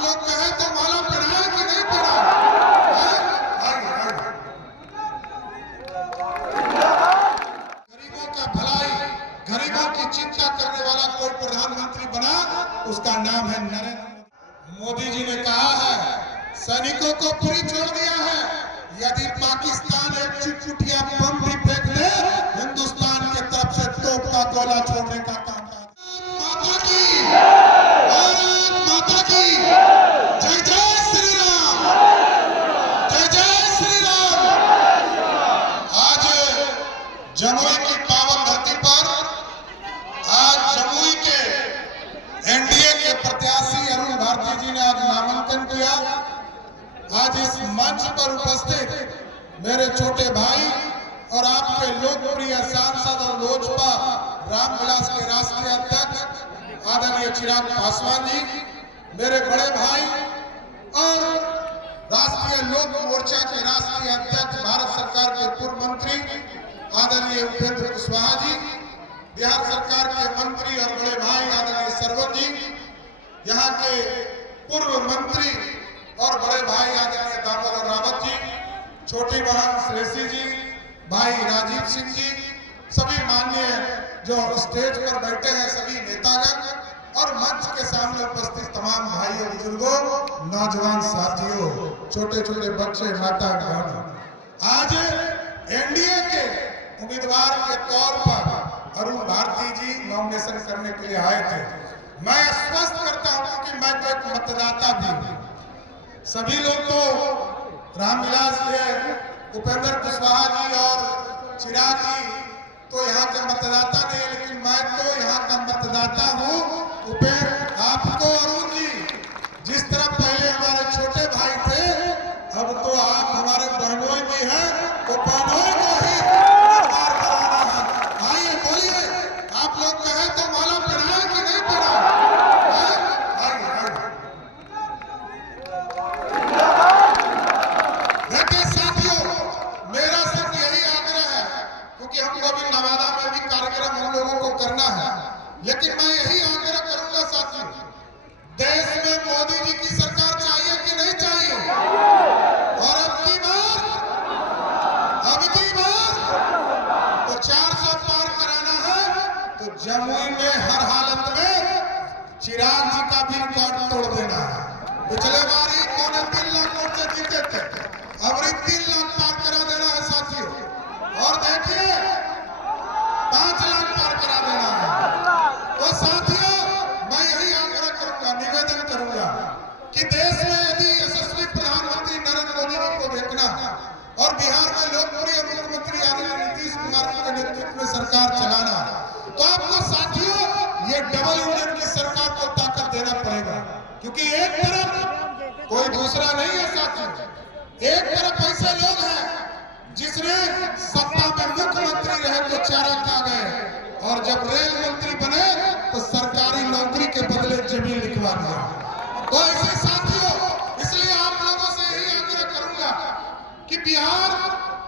लोग कहें तो माला पहनाए कि नहीं पहनाए? गरीबों का भलाई, गरीबों की चिंता करने वाला कोई प्रधानमंत्री बना, उसका नाम है नरेंद्र मोदी जी ने कहा है, सैनिकों को फ्री छोड़ दिया है। यदि पाकिस्तान एक चिटपुटिया बम भी फेंक दे, हिंदुस्तान की तरफ से तोप का गोला छोड़ने का काम माता की, भारत माता की जय जय श्री राम, जय जय श्री राम। आज जमुई की पावन धरती पर, आज जमुई के एनडीए के प्रत्याशी अरुण भारती जी ने आज नामांकन किया। आज इस मंच पर उपस्थित मेरे छोटे भाई और आपके लोकप्रिय सांसद और लोजपा रामविलास के राष्ट्रीय अध्यक्ष आदरणीय चिराग पासवान जी, मेरे बड़े भाई और राष्ट्रीय लोक मोर्चा के राष्ट्रीय अध्यक्ष भारत सरकार के पूर्व मंत्री आदरणीय उपेंद्र कुशवाहा जी, बिहार सरकार के मंत्री और बड़े भाई आदरणीय सरवन जी, यहाँ के पूर्व मंत्री और बड़े भाई आदरणीय दामोदर रावत जी, छोटी बहन श्रेषी जी, भाई राजीव सिंह जी, सभी माननीय जो स्टेज पर बैठे हैं सभी नेतागण और मंच के सामने उपस्थित तमाम भाइयों बुजुर्गों, नौजवान साथियों, छोटे छोटे बच्चे, माता बहनों, आज एनडीए के उम्मीदवार के तौर पर अरुण भारती जी नॉमिनेशन करने के लिए आए थे। मैं स्पष्ट करता हूं कि मैं तो एक मतदाता भी हूं। सभी लोग तो रामविलास के उपेंद्र कुशवाहा जी और चिराग जी तो यहाँ के मतदाता नहीं, लेकिन मैं तो यहाँ का मतदाता हूँ। उपेंद्र, आपको अरुण जी, जिस तरह पहले हमारे छोटे भाई थे, अब तो आप हमारे बहनोई भी हैं, तो बहनोई को ही मतदान कराना है। आइए बोलिए, आप लोग कहें तो माला पहनाए कि नहीं पहनाए? देखिए साथियों, मेरा सिर्फ यही आग्रह है, क्योंकि हमको अभी नवादा में भी कार्यक्रम हम लोगों को करना है, लेकिन मैं यही आग्रह करूंगा साथियों, देश में मोदी जी की सरकार चाहिए कि नहीं चाहिए? और अब की बार तो 400 पार कराना है, तो जमुई में हर हालत में चिराग जी का भी रिकॉर्ड तोड़ देना है। पिछले बार ही 3 लाख वोट से जीते थे, अब 3 लाख पार करा देना है साथियों। और देखिए 5 लाख पार करा देना है। तो साथियों, मैं यही आग्रह करूंगा, निवेदन करूंगा कि देश में यदि यशस्वी प्रधानमंत्री नरेंद्र मोदी जी को देखना है और बिहार में लोकप्रिय मुख्यमंत्री आदरणीय नीतीश कुमार जी के नेतृत्व में सरकार चलाना है, तो आपको साथियों ये डबल इंजन की सरकार को ताकत देना पड़ेगा। क्योंकि एक तरफ कोई दूसरा नहीं है साथियों, एक तरफ ऐसे लोग हैं जिसने सत्ता में मुख्यमंत्री रहे तो चारा खा गए, और जब रेल मंत्री बने तो सरकारी नौकरी के बदले जमीन लिखवा दिया। तो ऐसे साथियों, इसलिए आप लोगों से यही आग्रह करूंगा कि बिहार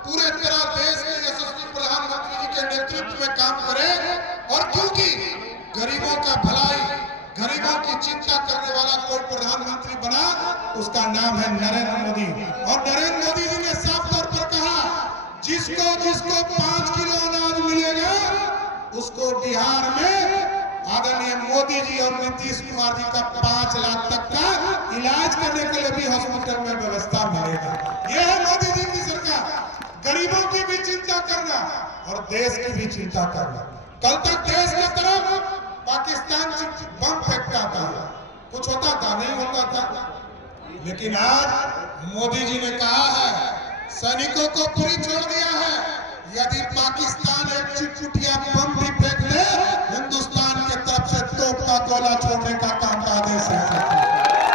पूरे तरह देश के यशस्वी प्रधानमंत्री जी के नेतृत्व में काम करे, और क्योंकि गरीबों का भलाई, गरीबों की चिंता करने वाला कोई प्रधानमंत्री बना, उसका नाम है नरेंद्र मोदी। और नरेंद्र मोदी जी ने साफ तौर पर कहा, जिसको जिसको 5 किलो अनाज मिलेगा, उसको बिहार में आदरणीय मोदी जी और नीतीश कुमार जी का 5 लाख तक का इलाज करने के लिए भी हॉस्पिटल में व्यवस्था मिलेगा। यह है मोदी जी की सरकार, गरीबों की भी चिंता करना और देश की भी चिंता करना। कल तक देश की तरफ पाकिस्तान बम फेंकता था, कुछ होता था नहीं होता था, लेकिन आज मोदी जी ने कहा है, सैनिकों को फ्री छोड़ दिया है। यदि पाकिस्तान एक चिटपुटिया बम भी फेंक दे, हिंदुस्तान की तरफ से तोप का गोला छोड़ने का काम का आदेश है।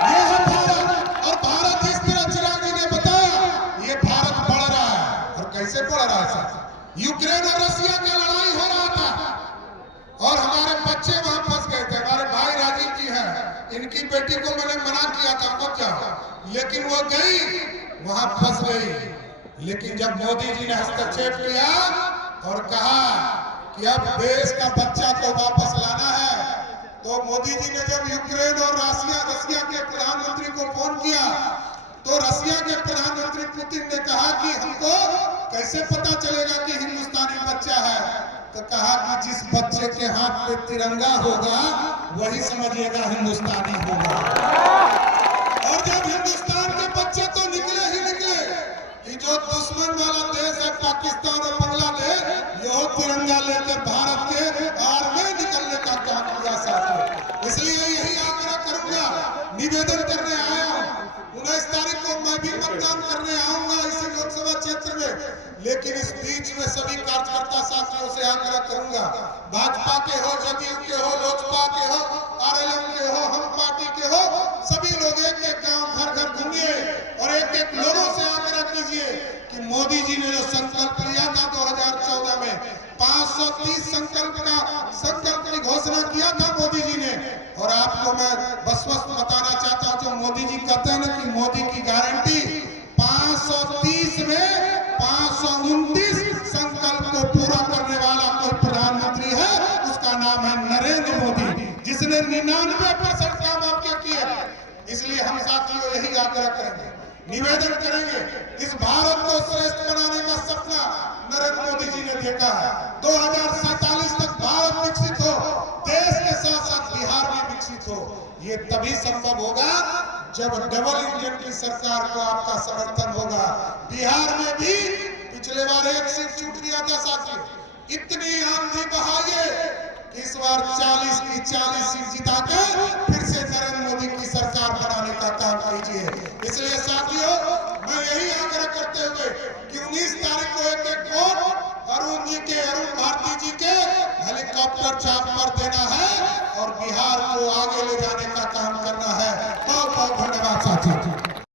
ये है भारत, और भारत जिस तरह चिराग जी ने बताया, ये भारत बढ़ रहा है। और कैसे बढ़ रहा है साहब? यूक्रेन और रशिया की लड़ाई हो रहा था और हमारे बच्चे वहां फंस गए थे। हमारे भाई राजीव जी हैं, इनकी बेटी को मैंने मना किया था मत जाओ, लेकिन वो गई, वहां फंस गई। लेकिन जब मोदी जी ने हस्तक्षेप किया और कहा कि अब देश का बच्चा को वापस लाना है, तो मोदी जी ने जब यूक्रेन और रशिया के प्रधानमंत्री तो रसिया के प्रधानमंत्री पुतिन ने कहा कि हमको कैसे पता चलेगा कि हिंदुस्तानी बच्चा है, तो कहा कि जिस बच्चे के हाथ पे तिरंगा होगा वही समझिएगा हिंदुस्तानी होगा। और जब हिंदुस्तान के बच्चे तो निकले ही निकले, कि जो दुश्मन वाला देश है पाकिस्तान और बांग्लादेश, यह तिरंगा लेकर भारत के आर में निकलने का काम किया साथियों। इसलिए यही आग्रह करूंगा, निवेदन करने आया हूं। 19 तारीख को मैं भी मतदान करने आऊंगा इसी लोकसभा क्षेत्र में, लेकिन इस बीच में सभी कार्यकर्ता साथियों से आग्रह करूंगा, भाजपा के हो, जदयू के हो, लोजपा के हो, आरएलएम के हो, हम पार्टी के हो, सभी लोग एक एक गांव घर घर घूमिए और एक एक लोगों से आग्रह कीजिए कि मोदी जी ने जो संकल्प लिया था 2014 में, 530 संकल्प की घोषणा किया था मोदी जी ने। और आपको मैं बस बताना चाहता हूं, जो मोदी जी कहते हैं ना कि मोदी की गारंटी, 530 में 529 संकल्प को पूरा करने वाला कोई प्रधानमंत्री है, उसका नाम है नरेंद्र मोदी, जिसने 99% काम आपके किए। इसलिए हम साथियों यही आग्रह करेंगे, निवेदन करेंगे, इस भारत को श्रेष्ठ बनाने का सपना नरेंद्र मोदी जी ने देखा है। 2047 तक भारत विकसित हो, देश के साथ साथ बिहार भी विकसित हो। ये तभी संभव होगा जब डबल इंजन की सरकार को आपका समर्थन होगा। बिहार में भी पिछले बार एक सीट छूट गया था साथियों, इतनी आंधी बहाइए कि इस बार 40 की 40 सीट जिताकर फिर से नरेंद्र मोदी की सरकार बनाने का काम कीजिए। इसलिए साथियों मैं यही आग्रह करते हुए कि 19 तारीख को एक एक वोट अरुण जी के, अरुण भारती जी के हेलीकॉप्टर छाप पर देना है और बिहार को आगे ले जाने का काम करना है। बहुत बहुत